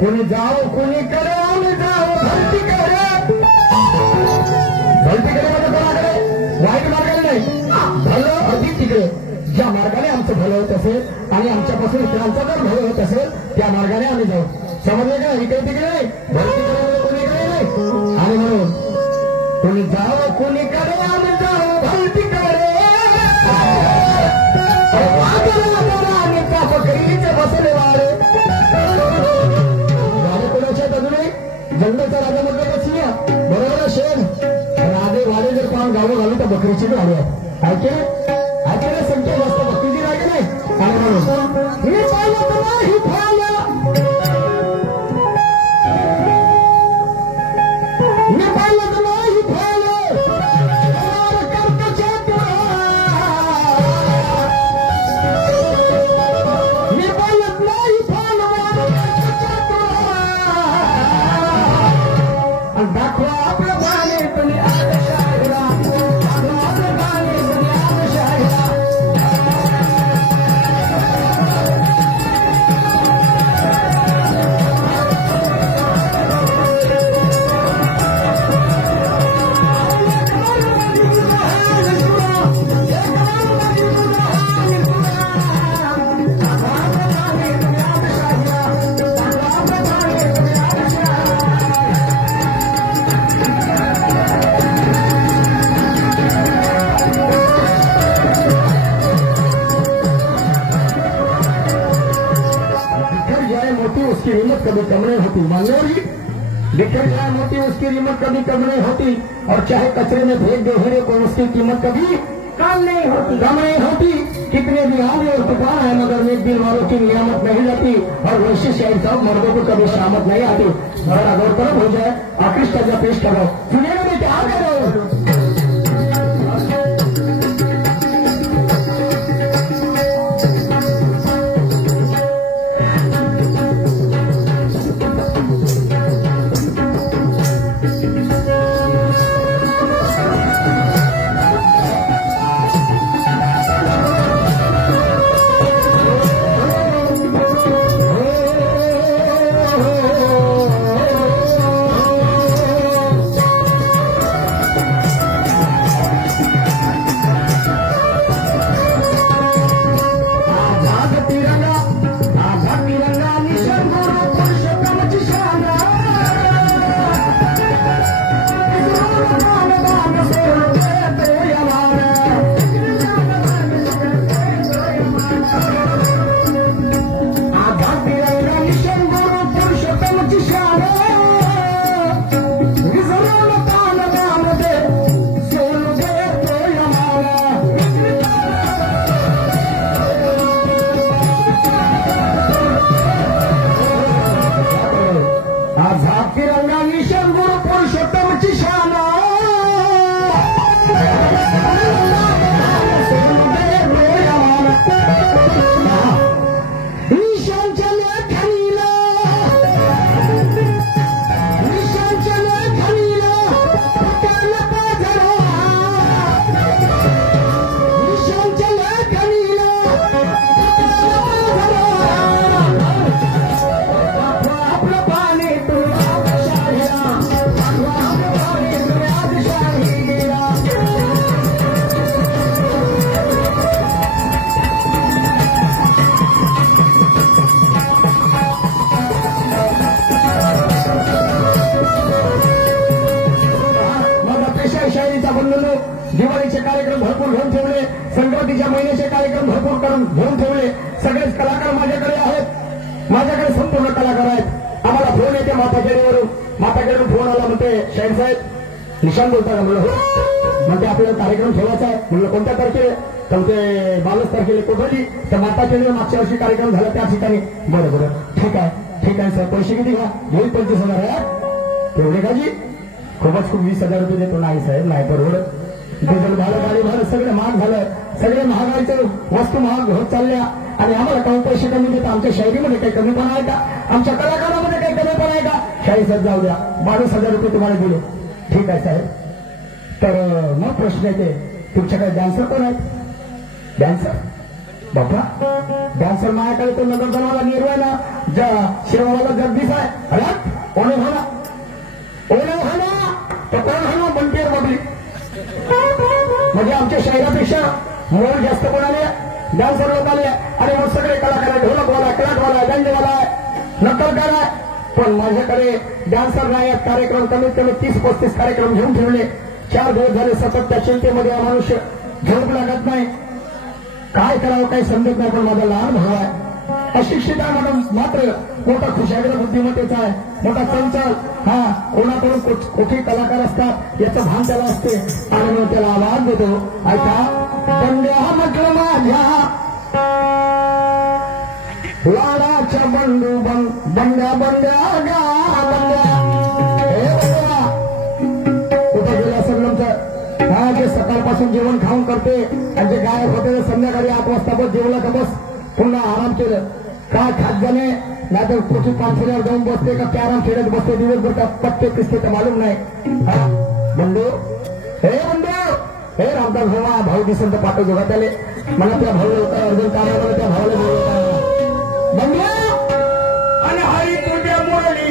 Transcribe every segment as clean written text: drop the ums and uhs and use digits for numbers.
कोणी जाओ कोणी करे आम्ही जाओ धरतीकडे म्हणजे कोणाकडे वाईट मार्गाने नाही भलं अगदी तिकडे ज्या मार्गाने आमचं भलं होत असेल आणि आमच्यापासून इतरांचं जर भलं होत असेल त्या मार्गाने आम्ही जाऊ समजले का इकडे तिकडे धरतीकडे कोणीकडे नाही आणि म्हणून कोणी जाओ कोणीकडे आम्ही जाऊ धरतीकडे बसले वाळे कोणाच्या अजूनही जंगलचा राजा म्हटलं तर सिंह बरोबर शेण राजे वाडे जर पाहून गावं घालून तर बकरीची गाडी आहे ऐकले संख्या जास्त बकरीची रागे नाही आणि म्हणून ही पाहिलं तर नाही पाहिलं मी पाहिलं तर नाही पाहिलं दाखवा आपलं पाणी तुम्ही आदशाहीला दाखवा आपलं पाणी तुम्ही आदशाहीला उसकी कीमत कभी कम नहीं होती मान लो जी बिखर जाए मोती उसकी कीमत कभी कम नहीं होती और चाहे कचरे में फेंक दे हीरे को उसकी कीमत कभी कम नहीं होती कितने भी आंधी और तूफान है मगर एक दिन वालों की नियामत नहीं जाती और वैसे शायद सब मर्दों को कभी शामत नहीं आती बड़ा गौर तरफ हो जाए आकृष्ट का पेश करो सुनिएगा बेटे आ गए दिवाळीचे कार्यक्रम भरपूर घेऊन ठेवले संक्रांतीच्या महिन्याचे कार्यक्रम भरपूर घेऊन ठेवले सगळेच कलाकार माझ्याकडे आहेत माझ्याकडे संपूर्ण कलाकार आहेत आम्हाला फोन येते माताखेडवरून फोन आला म्हणते शाहीर साहेब निशान बोलता का म्हणलं हो म्हणते आपल्याला कार्यक्रम ठेवायचा आहे म्हणलं कोणत्या तारखेला तर ते 22 तारखेला कोठवली तर माताखेडवर मागच्या वर्षी कार्यक्रम झाला त्या ठिकाणी बरं ठीक आहे सर पैसे किती घ्या घेईल 25,000 आहे तेवढे का जी खूपच खूप 20,000 रुपये देतो नाही साहेब नाही परवडत डिझेल झालं गाडी झालं सगळं महाग झालं सगळे महागाईचे वस्तू महाग होत चालल्या आणि आम्हाला काही पैसे कमी देतात आमच्या शायरीमध्ये काही कमीपणा आहे का आमच्या कलाकारामध्ये काही कमीपणा आहे का शाही साहेब जाऊ द्या 22,000 रुपये तुम्हाला दिले ठीक आहे साहेब तर मग प्रश्न येते तुमच्याकडे डान्सर कोण आहेत डान्सर बाबा डान्सर माझ्याकडे तो नगर बनवायला निर्वायला शिवमाला जगदीश आहे. अरे कोणी म्हणा तर कोण म्हणा बनतेर बघली म्हणजे आमच्या शहरापेक्षा मोल जास्त कोणाले डान्सर लोक आले आणि मग सगळे कलाकार ढोलकवाला क्लाटवाला दंडवाला नक्कलकार आहे. पण माझ्याकडे डान्सर नाही आहेत. कार्यक्रम कमीत कमी 30-35 कार्यक्रम घेऊन ठेवले. 4 दिवस झाले सतत त्या चिंतेमध्ये हा मनुष्य झोप लागत नाही. काय करावं काही समजत नाही. पण माझा लहान भाव आहे अशिक्षित आहे म्हणून मात्र मोठा खुशाग्र बुद्धिमत्तेचा आहे मोठा चंचल. हा कोणाकडून कुठे कलाकार असतात याचं भान त्याला असते आणि मग त्याला आवाज देतो. ऐका बंड्या म्हटलं माझ्या लाडाच्या बंडू बंड्या बंड्या गा बंड्या कुठे गेला असेल तुमचं. हा जे सकाळपासून जेवण खाऊन करते आणि जे गायब होते संध्याकाळी 8 वाजता बस जेवलं का बस पुन्हा आराम केलं काय खात जाणे नाही तर कुठे पाणथ्यावर जाऊन बसते का कॅरम खेळत बसते दिवसभर का पत्ते पिसते तर मालूम नाही. बंडू हे रामदास भाऊ भाऊ दिसेल तर पाठव जोगा त्याले मला त्या भाऊ अर्जुन कामा मला त्या भावाला बोलवता बंडू आणि हरी तुझ्या मुरली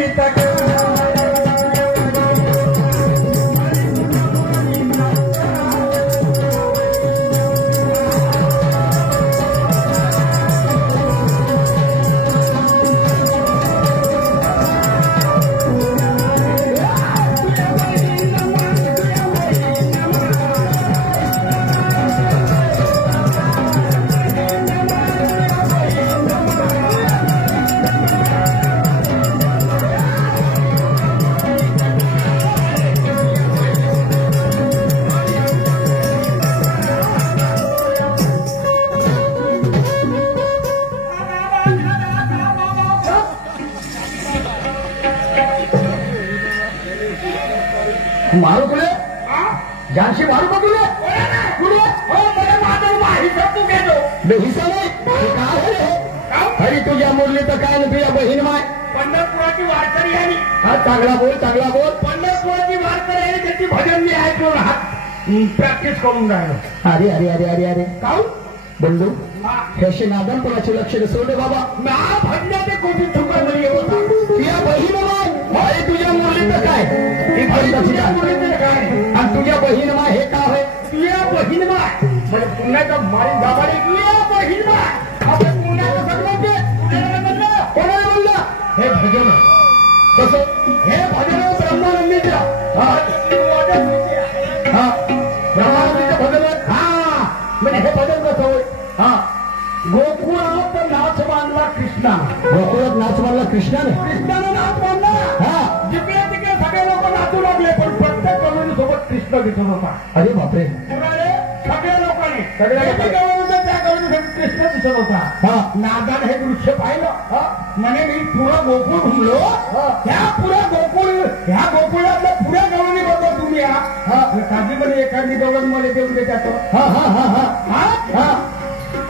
मारू पुढे जानशी मारू का तुले पुढे हिस्सा नाही हरी तुझ्या मुरली तर काय नाही तुझ्या बहीण माय पंढरपुराची वारकरी आहे. हा चांगला बोल पंढरपुराची वारकरी आहे त्याची भजन मी ऐकून हात प्रॅक्टिस करून राहिलो. अरे अरे अरे अरे अरे काऊ बंधू हे नादन कोणाचे लक्ष सोडे बाबा ना भजनाचे कोणी चुका नाही येत तुझ्या बहीण माय तुझ्या मुरली तर काय आणि तुझ्या बहीण माय हे का आहे तुझ्या बहीण माय म्हणजे पुण्याचा मारी दाबाडी तुझ्या बहीण माय आपण पुण्याचं सगळं कोणाला म्हणलं हे भजन कसं हे भजन ब्रह्मानंदीच्या ब्रह्मानंदीचं भजन म्हणजे हे भजन कसं होय गोकुळात नाच बांधला कृष्णा गोकुळात नाच मारला कृष्णाने नाच बांधला जिकडे तिकडे सगळे लोक नाचू लागले पण प्रत्येक कवळी सोबत कृष्ण दिसत होता. अरे बापरे सगळ्या लोकांनी त्या कवळी कृष्ण दिसत होता. नादान हे दृश्य पाहिलं म्हणे मी पुरा गोकुळ घुमलो ह्या गोकुळातल्या पुऱ्या गवळणी बरोबर तुम्ही काजीमध्ये एखादी गवळण मला देऊन देतात.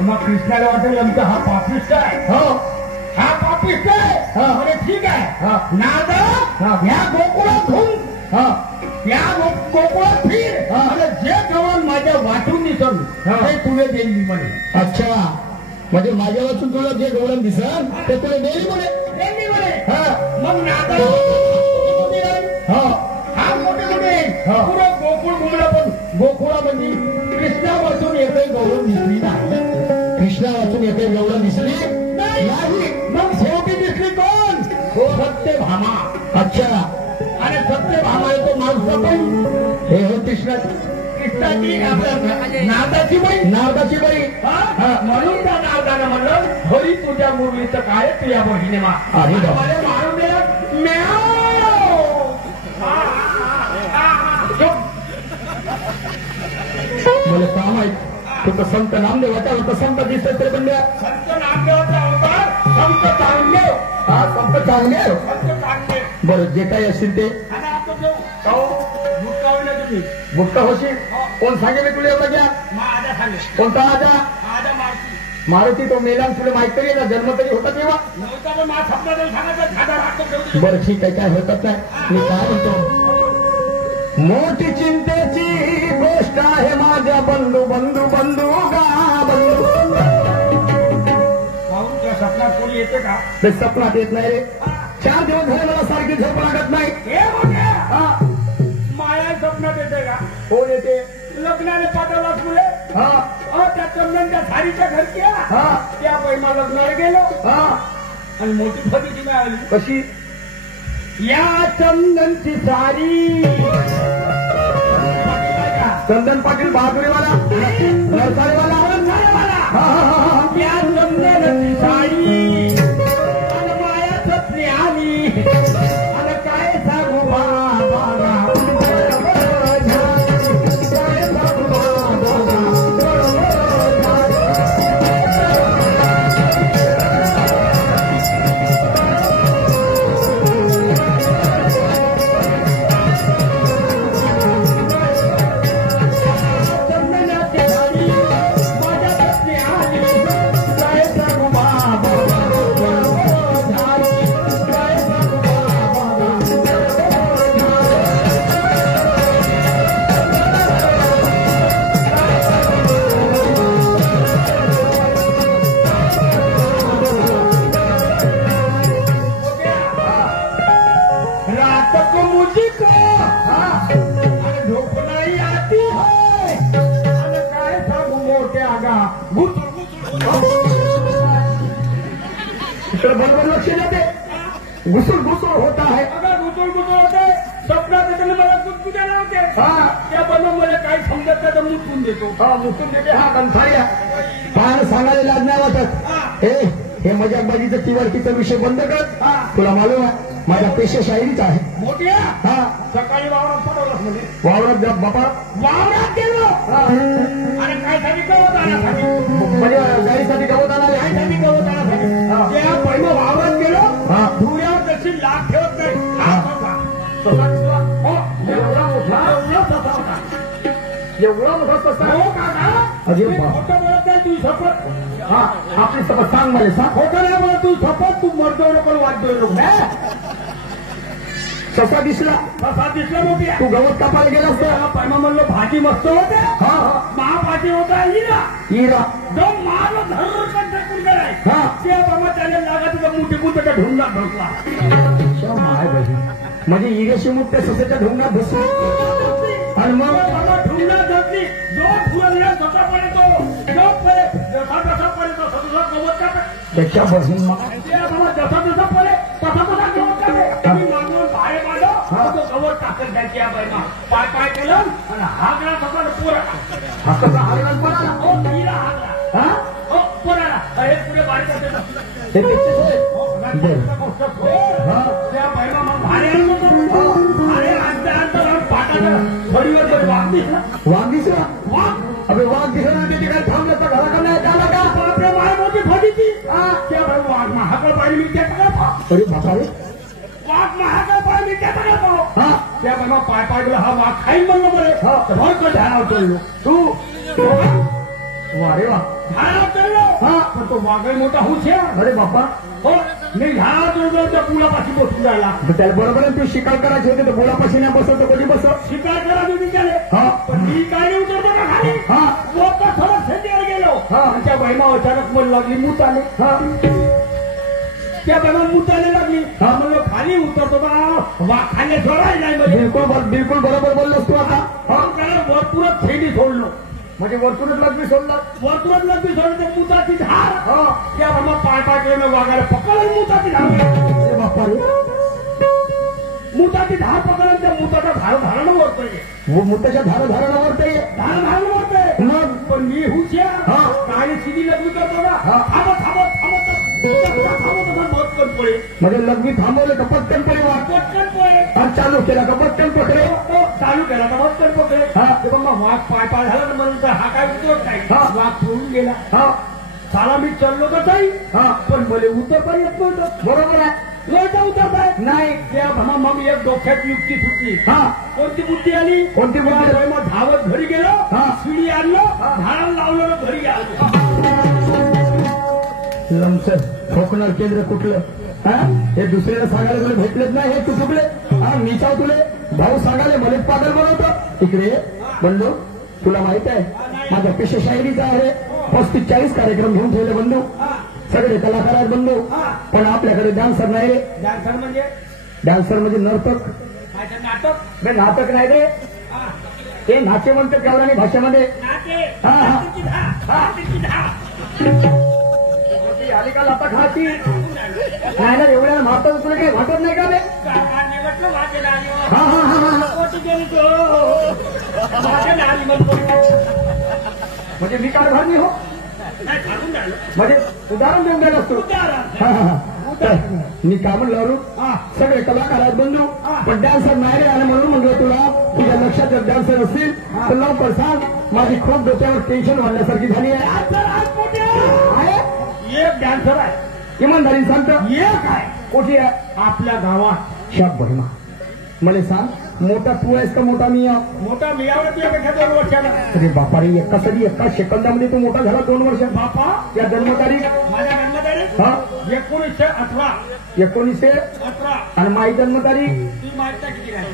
मग कृष्णाला वाटेल आमचा हा पापिष्ट आहे हा पापिष्ट आहे म्हणजे ठीक आहे नादा ह्या गोकुळात घुम या गोकुळात फिर आणि जे गवळण माझ्या वाटून दिसन ते तुला देईल मी म्हणे. अच्छा म्हणजे माझ्या वाचून तुला जे गवळण दिसन ते तुला देईल म्हणे. मग नादा हा मोठे पुरं गोकुळ घुमला पण गोकुळा म्हणजे कृष्णा वाचून येतोय गवळण दिसली नाही. कृष्णा वाचून येते गवळण दिसली नाही. मग शेवटी दिसली कोण सत्यभामा. अच्छा आणि सत्यभामा येतो माणसं पण हे हो कृष्णाची नादाची बाई म्हणून त्या नादानं म्हणलं हरी तुझ्या मुरलीचं काय तुझ्या बहिणी मारून दिला मला काम आहे तू तर संत नामदेवाचा होता संत दिसत तरी पण संत नामदेवाचा अवतार संत चांगले संत चांगले बरं जे काही असेल ते मुक्त होशील. कोण सांगेल तुला एवढं घ्या कोणता आजा मारुती तो मेला तुला माहित तरी ना जन्म तरी होता तेव्हा बरं ठीक आहे काय हरकत नाही. मी काय म्हणतो मोठी चिंतेची गोष्ट आहे माझ्या बंधू गा बंधू सपनात कोणी येते का ते सपनात येत नाही रे. 4 दिवस झाले मला सारखी झोप लागत नाही. हे मोठ्या हा माया स्वप्नात येते का कोण येते? लग्नाने पाठवलास मुले हा त्या चंदनच्या साडीच्या घरची हा त्या पहिला लग्नाला गेलो हा आणि मोठी फजिती मिळाली. कशी? या चंदनची साडी चंदन पाटील बहादुरीवाला नरसाळेवाला. हा हा हा या चंदनची साडी आणि माया सपनी आली आणि काय सांगू बाबा रात को मुझको झोप नाही आती है आणि काय सांगू मोठ्या गा इकडे बरोबर लक्ष देते. घुसून घुसून होता है. अगं गुतून होते स्वप्नात येताना मला दूध द्यायला होते हा त्या बनवून मला काही समजत नाही तर मुतून देतो. हा मुतून देते. हा कंठाळ्या पाहायला सांगायला लाज नाही वाटत. हे मजाकबाजीचं तिवारकीचा विषय बंद कर. तुला मालूम आहे माझा पेशा शायरीच आहे. मोठ्या हा सकाळी वावरात पडवलास म्हणजे वावरात जा बापा. वावरात गेलो आणि काय साठी गवत आणण्यासाठी म्हणजे गाडीसाठी गवत आणाले. काय साठी गवत आणण्यासाठी त्या पहिलं वावरात गेलो धुळ्यावर तशी लाग ठेवत नाही. लाग होता तसा दिसला. हो एवढा मोठा एवढा तसा होता. एवढा मोठा तसा. हो काका अरे मी बाप. खोटं बोलत नाही तू शपथ. हा आपली सपत सांग मला सांग. खोटं नाही बोलत तू शपथ. तू मरतो नको वाटतोय नको कसा दिसला? तसा दिसला मोठी तू गवत कापायला गेला असता. पहिला म्हणलो भाजी मस्त होते हा हा महाभाजी होता हिरा हिरा. जो मारो धरून कंट्रोल कराय हा त्या बाबा त्याने लागा तुझा मोठी मुठ्याच्या ढोंगात बसला. माय बहीण म्हणजे हिरेशी मुठ्या ससाच्या ढोंगात बसली आणि मग बाबा ढोंगात घातली. जो फुलल्या स्वतः पडतो जो जसा जसा पडतो तसा गवत का त्याच्या बहीण त्या बाबा जसा जसा पडे तसा तसा गवत का मी मागून बाहेर मारलो तो गवत टाकत द्यायची या बाईमा पाय पाय केलं आणि हागला सगळं पोरा हा कसा हारला पडाला. ओ हिरा हागला हा ओ पोराला हे पुढे बारीक हे त्याचे होय. त्या बाईमा मग भाडे भाडे आणता पाटाला थोडीवर वाघ दिसला. वाघ दिसला. वाघ अबे वाघ दिसला तिथे काय थांबलं तर घराकडे नाही आला का? बापरे माय मोठी फटी ती त्या बाई वाघ महाकाळ पाहिली मी त्याचा काय अरे बापारे. वाघ महाकाळ पाहिली मी त्याचा काय पाहू हा त्या बाबा पाय पाय गेला हा वाघ खाईन म्हणलं बरे भरपूर झाडावर चढलो. तू वारे वा. झाडावर चढलो हा पण तो वाघही मोठा हुशार. अरे बापा. हो मी झाडावर चढलो त्या पुलापाशी बसून राहिला. त्याला बरोबर आहे. तू शिकार करायची होती तर बोलापाशी नाही बसवतो कधी बसव. शिकार करा तुम्ही त्याने हा पण मी काय नाही उतरतो का खाली हा लोक थोडं शेतीवर गेलो आणि त्या बहिमा अचानक मला लागली मूत आले. हा त्या बहिमा मूत आले लागली हा. म्हणलं खाली उतरतो का वा खाली सोडायला नाही म्हणजे बिलकुल बरोबर बोललोस तू आता. वरपुरच फेडी सोडलो म्हणजे वरतूनच लग्न सोडलं. वरपुरच लग्न सोडलं ते मुताची धार त्या बहिमा पाय पाय केलं वागायला पकडलं मुताची धार. अरे बापा रे. मुताची धार पकडलं त्या मुताचा धारण वरतोय मुताच्या धारानं वरते. धारण वरतोय मग पण मी हुशार हा. आणि सिधी लग्न करतो ना हा. थांबत थांबत थांबत पटकन पळे म्हणजे लग्न थांबवलं का पटकन पडे वाट. पटकन पळे आणि चालू केला का पटकन पकडे. चालू केला तर पटकन पकडे हा. ते मग वाघ पाय पाय झाला तर म्हणून हा काय उतरत नाही. हा. वाघ पळून गेला. हा साला मी चढलो का ताई हा पण मला उतरता येत नव्हतं. बरोबर आहे. नव्हतं उतरता येत नाही. त्या मग एक डोक्यात युक्ती सुटली. हा कोणती बुद्धी आली. कोणती बुद्धी? मग धावत घरी गेलो हा. शिडी आणलो झाडाला लावलं घरी आलो. लमसर ठोकणार केंद्र कुठलं. हा हे दुसऱ्याला सांगायला तुला भेटलेच नाही. हे तू चुकले. हा मी चाव तुले भाऊ सांगाले मलाच पागल बनवतो. इकडे बंधू तुला माहित आहे माझा पेशा शायरीचा आहे. 35-40 कार्यक्रम घेऊन ठेवले बंधू. सगळे कलाकार आहेत बंधू. हा. पण आपल्याकडे डान्सर नाही रे. डान्सर म्हणजे डान्सर म्हणजे नर्तक. काय ते नाटक बे नाटक नाही रे. हा. ते नाचे म्हणतात गावरानी भाषेमध्ये. नाटे हा, हा. नाटेची धा. ती आली का लाता खाची नाही ना एवढ्या मारतात तुला काही वाटत नाही का बे. गावाने म्हटलं माझे नाली हा हा हा हा कोटी गेली तो माझे नाली म्हणतो म्हणजे मी काय भरणी हो नाही सांगून झालं म्हणजे उदाहरण देऊन गेला असतो. उदाहरण हा, हा, हा. मी का म्हणलं अरुण हा. सगळे कलाकार आहेत बंधू हा. पण डान्सर नाही रे. आणि म्हणून म्हणलं तुला तुझ्या लक्षात जर डान्सर असतील तर लवकर सांग. माझी खूप डोक्यावर टेन्शन वाढण्यासारखी झाली आहे. डान्सर आज मोठे आहे एक डान्सर आहे इमानदारी सांगतो एक आहे कोठी आहे आपल्या गावात शाप भरमा मला सांग मोठा तू आहेस का मोठा मी आहे? मोठा मियावरती एका 2 वर्षाला अरे बापा रे एका सेकंदामध्ये तू मोठा झाला 2 वर्षात. बापा त्या जन्मतारीख माझ्या जन्मतारीख हा 1918 1918 आणि माझी जन्मतारीख. ती माहिती किती आहे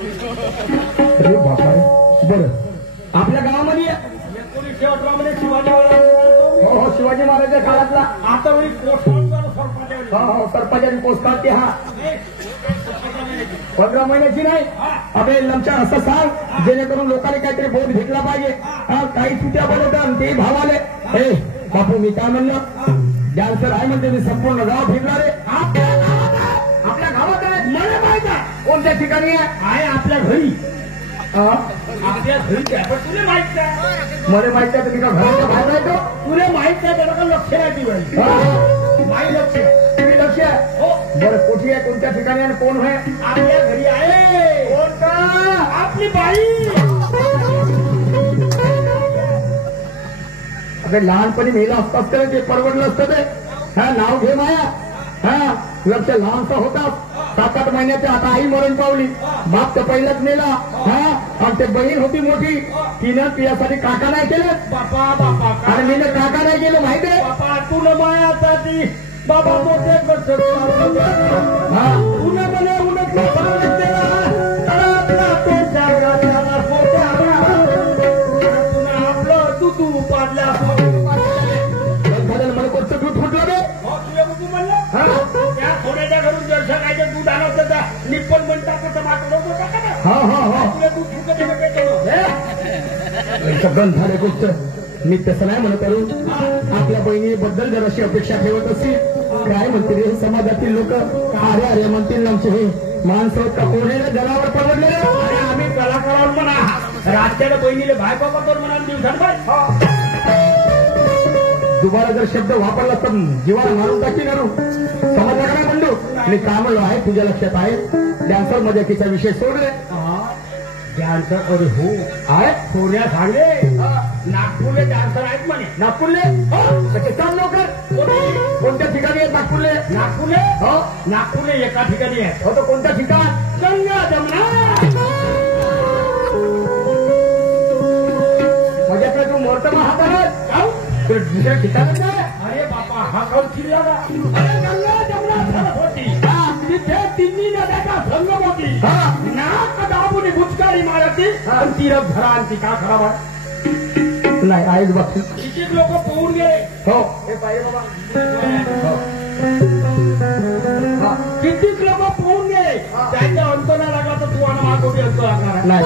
अरे बापा रे बरं आपल्या गावामध्ये 1918 मध्ये शिवाजी हो हो शिवाजी महाराजांच्या काळातला आता वरी पोस्टमॅन सरपंच हो हो सरपंचाची पोस्टकार्ड ते हा 15 महिन्याची नाही. अबे लमच्या असं सांग जेणेकरून लोकांनी काहीतरी बोध घेतला पाहिजे. हा काही सुट्या बनवतात ते भावाले हे बापू मी काय म्हणलं डान्सर आहे म्हणजे मी संपूर्ण गाव फिरणार आहे. आपल्या गावात आहे मला माहित आहे कोणत्या ठिकाणी आहे आपल्या घरी हा? आपल्या घरी आहे पण तुला माहित नाही मला माहित आहे तुम्ही का घराच्या बाहेर आहे तो. तुला माहित नाही त्याला का लक्ष नाही ती बाई हा? माई लक्ष तुम्ही लक्ष आहे हो बरं कुठे आहे कोणत्या ठिकाणी आणि कोण आहे आपल्या घरी आहे कोण आपली बाई अरे लहानपणी मेला असतात तर ते परवडलं असतं ते. हा नाव घे माया हा लक्ष लहानसा होता 7-8 महिन्याच्या आता आई मरण पावली. बाप तर पहिलाच मेला. हा आणि ते बहीण होती मोठी तिनं तिच्यासाठी काका नाही केलं बापा बापा आणि मीनं काका नाही केलं माहिती आहे. बापा तुला माया आता ती बाबा मोठे करतो हा तुला मला उलट आपलं दूध पाडल्या मला कोणतं दूध फुटलं रे. म्हणलं त्या थोड्याच्या घरून दर्शनाचं दूध आणत होता निप्पल म्हणतात तसं मागं होतं का हा हा हा तुला दूध फुकत गंध झाले गोष्ट मी तसं नाही म्हणत अरुण. आपल्या बहिणीबद्दल जर अशी अपेक्षा ठेवत असेल काय म्हणतील हे समाजातील लोक अरे अरे म्हणतील आमचे हे माणसं कपोडलेलं जनावर परवडले अरे आम्ही कलाकारावर म्हणा राज्याला बहिणीला भाय बाबा कर म्हणा दिवसात बाय दुबारा जर शब्द वापरला तर जीवाला मारून टाकी करू समजला का नाही बंधू. मी काय म्हणलो आहे तुझ्या लक्षात आहे डान्सर मजाकीचा विषय सोड रे. डान्सर अरे हो आहे थोड्या सांगे नागपूरले डान्सर आहेत म्हणे नागपूरले सांग लवकर कोणत्या ठिकाणी आहेत नागपूरले. नागपूरले हो नागपूरले एका ठिकाणी आहे हो तर कोणत्या ठिकाण गंगा जमुना माझ्याकडे तू मोर्तमा हाताळत दुसऱ्या ठिकाणी अरे बापा हा खाऊन चिल्ला अरे गंगा जमुना सरस्वती तिथे तिन्ही नद्याचा संगम होती नाक दाबून भुचकाळी मारती पण तीरथ धरा आणि ती का खराब आहे नाही आहेच बाबती किती लोक पोहून गेले हो हे पाहिजे बाबा कितीक लोक पोहून गेले त्यांच्या अंत नाही लागला तर तुम्हाला मागोटी अंत लागणार आहे नाही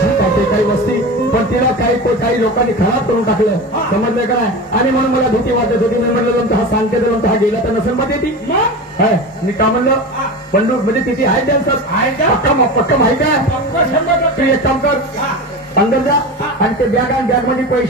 ठीक आहे ते काही वस्ती पण तिला काही लोकांनी खराब करून टाकलं समजलं का नाही. आणि म्हणून मला भीती वाटत होती मी म्हणलं हा सांगते तर हा गेला तर नसेल मध्ये ती मग मी का म्हणलं बंडू म्हणजे तिथे आहे डान्सर आहे का पक्का माहिती आहे. पक्का 100% तू एक काम कर अंदर जा आणि ते बॅग आणि बॅग मध्ये पैसे